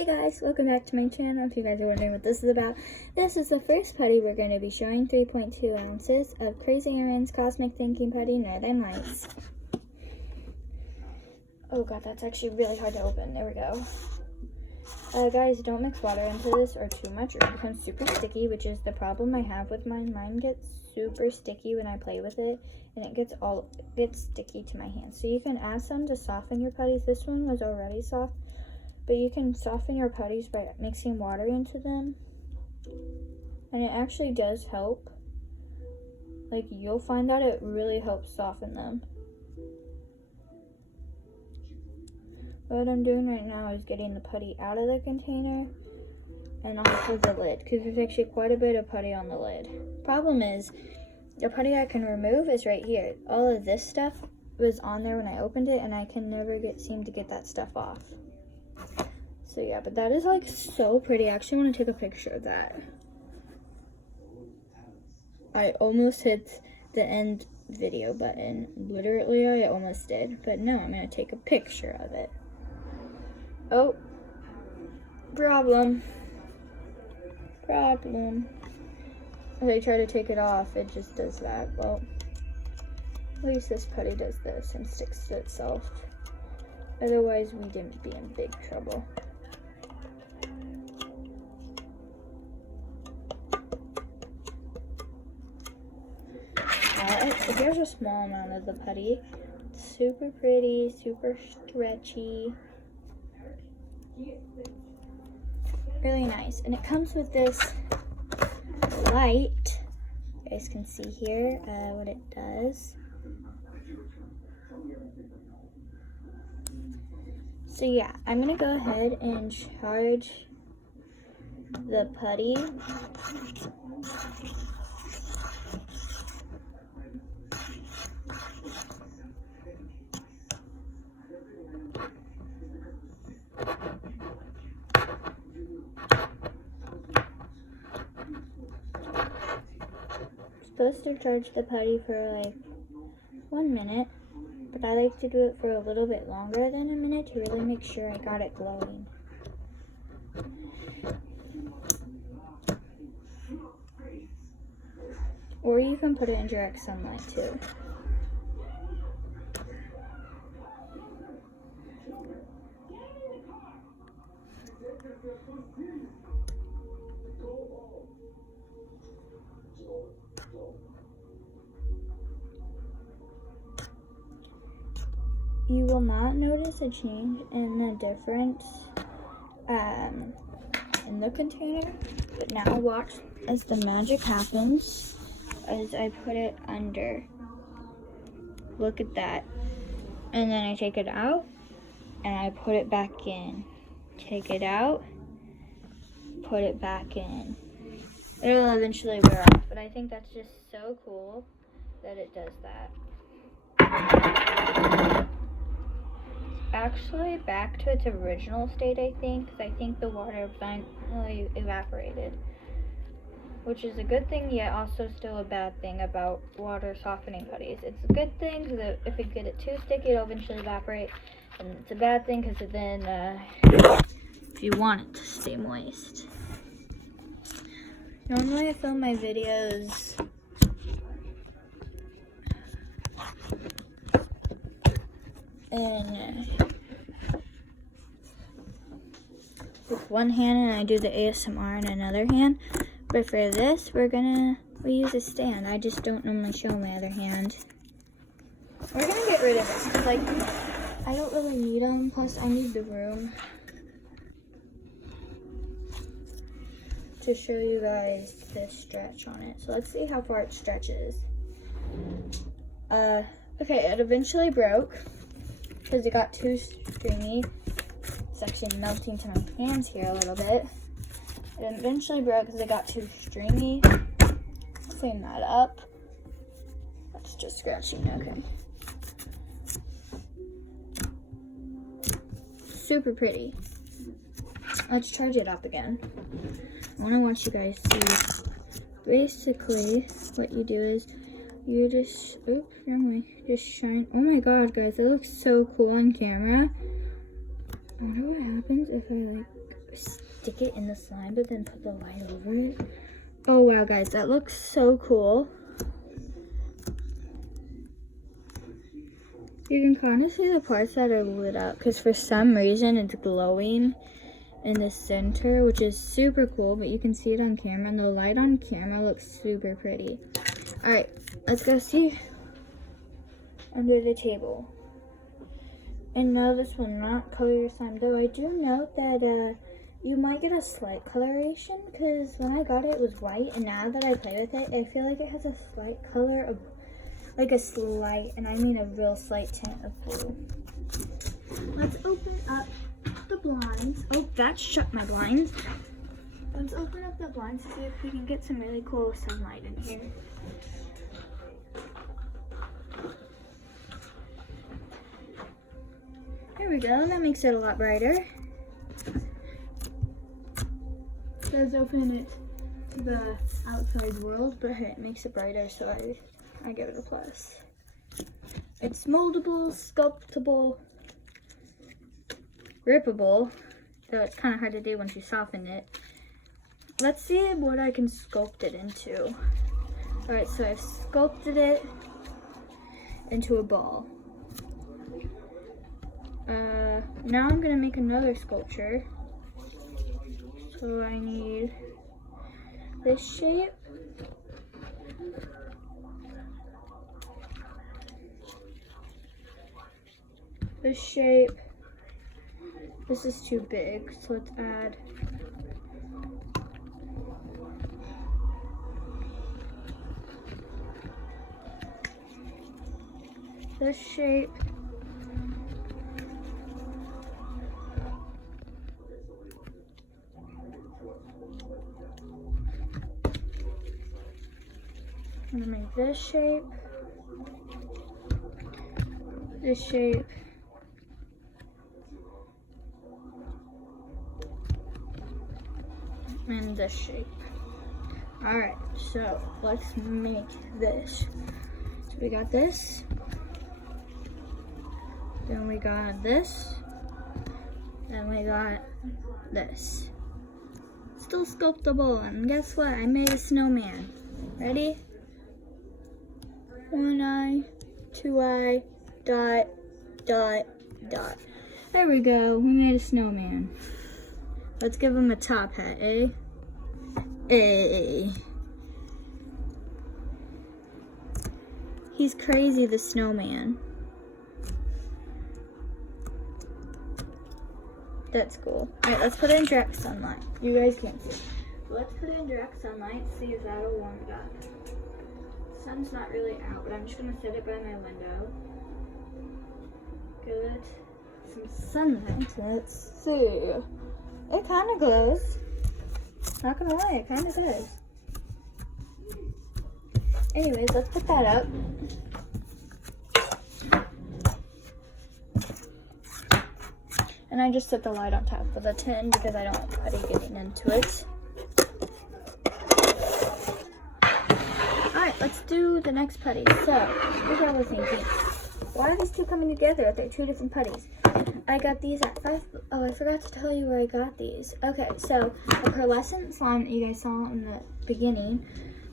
Hey guys, welcome back to my channel. If you guys are wondering what this is about, this is the first putty we're going to be showing. 3.2 ounces of Crazy Erin's Cosmic Thinking Putty Northern Lights. Oh god, that's actually really hard to open. There we go. Guys, don't mix water into this or too much or it becomes super sticky, which is the problem I have with mine. Mine gets super sticky when I play with it, and it gets sticky to my hands. So you can add some to soften your putties. This one was already soft, but you can soften your putties by mixing water into them, and it actually does help. Like, you'll find that it really helps soften them. What I'm doing right now is getting the putty out of the container and off of the lid, because there's actually quite a bit of putty on the lid. Problem is, the putty I can remove is right here. All of this stuff was on there when I opened it, and I can never seem to get that stuff off. So yeah, but that is like so pretty. I actually want to take a picture of that. I almost hit the end video button. Literally, I almost did. But no, I'm going to take a picture of it. Oh, problem. If I try to take it off, it just does that. Well, at least this putty does this and sticks to itself. Otherwise, we didn't be in big trouble. Alright, so here's a small amount of the putty. It's super pretty, super stretchy. Really nice. And it comes with this light. You guys can see here what it does. So yeah, I'm going to go ahead and charge the putty. Supposed to charge the putty for like 1 minute, but I like to do it for a little bit longer than a minute to really make sure I got it glowing. Or you can put it in direct sunlight too. You will not notice a change in the difference in the container, but now watch as the magic happens as I put it under. Look at that. And then I take it out and I put it back in. Take it out, put it back in. It'll eventually wear off, but I think that's just so cool that it does that. Actually back to its original state, I think, because I think the water finally evaporated, which is a good thing, yet also still a bad thing about water softening putties. It's a good thing because if you get it too sticky, it'll eventually evaporate, and it's a bad thing because then if you want it to stay moist. Normally I film my videos with one hand, and I do the ASMR in another hand. But for this, we use a stand. I just don't normally show my other hand. We're gonna get rid of this because, like, I don't really need them. Plus, I need the room to show you guys the stretch on it. So let's see how far it stretches. Okay, it eventually broke because it got too stringy. It's actually melting to my hands here a little bit. It eventually broke because it got too stringy. Clean that up. That's just scratching, okay. Super pretty. Let's charge it up again. I want to watch you guys see. Basically, what you do is you just, oops, wrong way, just shine. Oh my god, guys, it looks so cool on camera. I wonder what happens if I like stick it in the slime, but then put the light over it. Oh wow, guys, that looks so cool. You can kind of see the parts that are lit up because for some reason it's glowing in the center, which is super cool, but you can see it on camera, and the light on camera looks super pretty. All right, let's go see under the table. And no, this will not color your slime, though I do note that you might get a slight coloration because when I got it, it was white, and now that I play with it, I feel like it has a slight color of, like a slight, and I mean a real slight tint of blue. Let's open up the blinds. Oh, that shut my blinds. Let's open up the blinds to see if we can get some really cool sunlight in here. There we go, that makes it a lot brighter. Does open it to the outside world, but it makes it brighter, so I give it a plus. It's moldable, sculptable, rippable, though it's kind of hard to do once you soften it. Let's see what I can sculpt it into. Alright, so I've sculpted it into a ball. Now I'm going to make another sculpture. So I need this shape. This shape. This is too big, so let's add this shape. I'm gonna make this shape, and this shape. Alright, so let's make this. So we got this, then we got this, then we got this. Still sculptable, and guess what? I made a snowman. Ready? 1 eye, 2 eye, dot, dot, dot. There we go, we made a snowman. Let's give him a top hat, eh? Hey. He's crazy, the snowman. That's cool. Alright, let's put it in direct sunlight. You guys can't see. Let's put it in direct sunlight, see if that'll warm it up. Sun's not really out, but I'm just gonna set it by my window. Give it some sunlight. Let's see. It kind of glows. Not gonna lie, it kind of does. Anyways, let's put that up. And I just set the light on top of the tin because I don't want putty getting into it. Alright, let's do the next putty. So, here's what I was thinking. Why are these two coming together? They're two different putties. I got these at Oh, I forgot to tell you where I got these. Okay, so the pearlescent slime that you guys saw in the beginning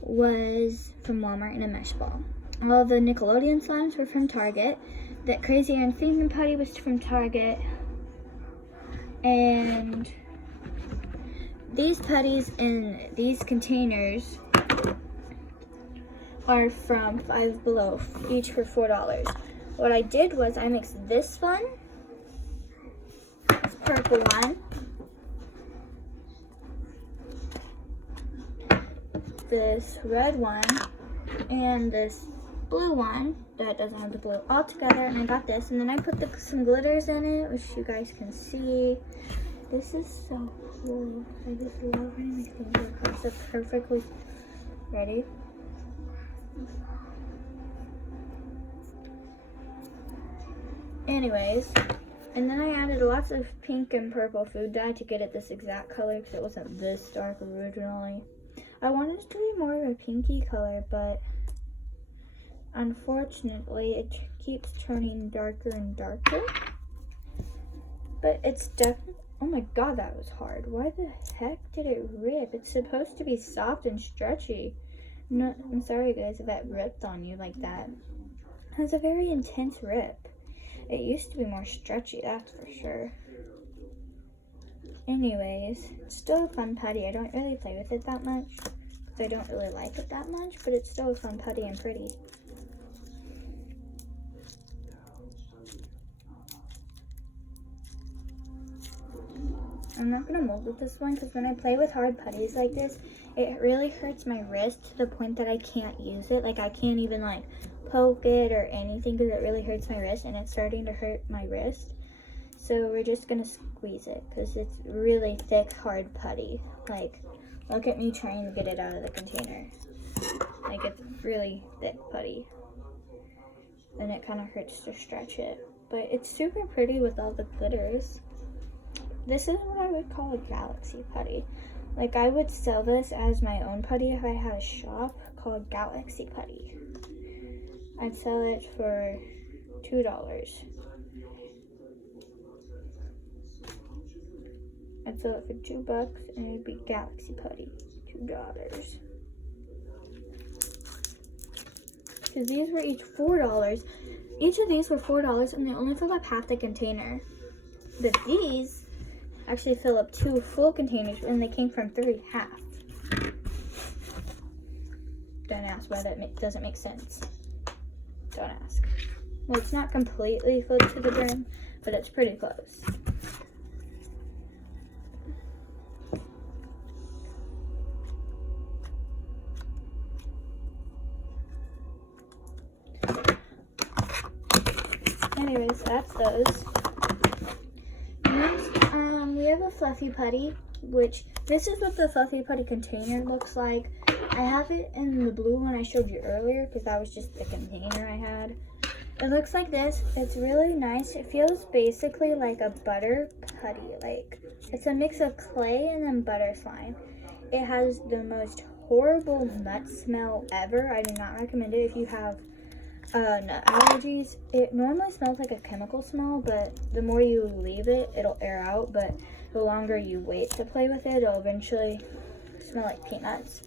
was from Walmart in a mesh ball. All the Nickelodeon slimes were from Target. That Crazy Iron Finger putty was from Target. And these putties in these containers are from Five Below, each for $4. What I did was I mixed this one, this purple one, this red one, and this blue one that doesn't have the blue all together, and I got this, and then I put some glitters in it, which you guys can see. This is so cool. I just love running my finger across it perfectly. Ready? Anyways, and then I added lots of pink and purple food dye to get it this exact color because it wasn't this dark originally. I wanted it to be more of a pinky color, but unfortunately it keeps turning darker and darker. But it's definitely, Oh my god, that was hard. Why the heck did it rip? It's supposed to be soft and stretchy. No, I'm sorry guys if that ripped on you like that. It was a very intense rip. It used to be more stretchy, that's for sure. Anyways, it's still a fun putty. I don't really play with it that much because I don't really like it that much, but it's still a fun putty and pretty. I'm not going to mold with this one because when I play with hard putties like this, it really hurts my wrist to the point that I can't use it. Like I can't even like poke it or anything because it really hurts my wrist, and it's starting to hurt my wrist. So we're just going to squeeze it because it's really thick, hard putty. Like, look at me trying to get it out of the container. Like, it's really thick putty. And it kind of hurts to stretch it. But it's super pretty with all the glitters. This is what I would call a galaxy putty. Like, I would sell this as my own putty if I had a shop called Galaxy Putty. I'd sell it for $2. I'd sell it for $2 and it'd be Galaxy Putty. $2. Because these were each $4. Each of these were $4 and they only filled up half the container. But these actually fill up 2 full containers and they came from 3 half. Don't ask why that doesn't make sense. Don't ask. Well, it's not completely filled to the brim, but it's pretty close. Anyways, that's those. Next, we have a fluffy putty, which this is what the fluffy putty container looks like. I have it in the blue one I showed you earlier because that was just the container I had. It looks like this. It's really nice. It feels basically like a butter putty. Like, it's a mix of clay and then butter slime. It has the most horrible nut smell ever. I do not recommend it if you have nut allergies. It normally smells like a chemical smell, but the more you leave it, it'll air out. But the longer you wait to play with it, it'll eventually smell like peanuts.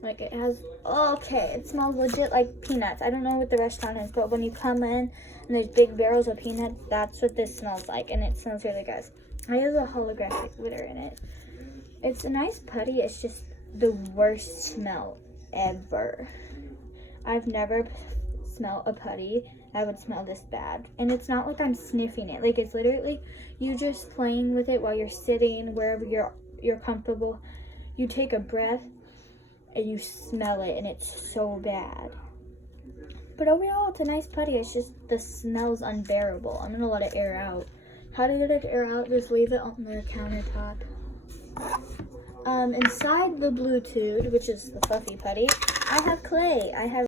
Like it has, okay, it smells legit like peanuts. I don't know what the restaurant is, but when you come in and there's big barrels of peanuts, that's what this smells like, and it smells really good. I have a holographic glitter in it. It's a nice putty. It's just the worst smell ever. I've never smelled a putty that would smell this bad, and it's not like I'm sniffing it. Like, it's literally you just playing with it while you're sitting wherever you're comfortable. You take a breath and you smell it, and it's so bad. But overall, it's a nice putty. It's just the smell's unbearable. I'm gonna let it air out. How to get it to air out? Just leave it on the countertop. Inside the blue tube, which is the fluffy putty, I have clay. I have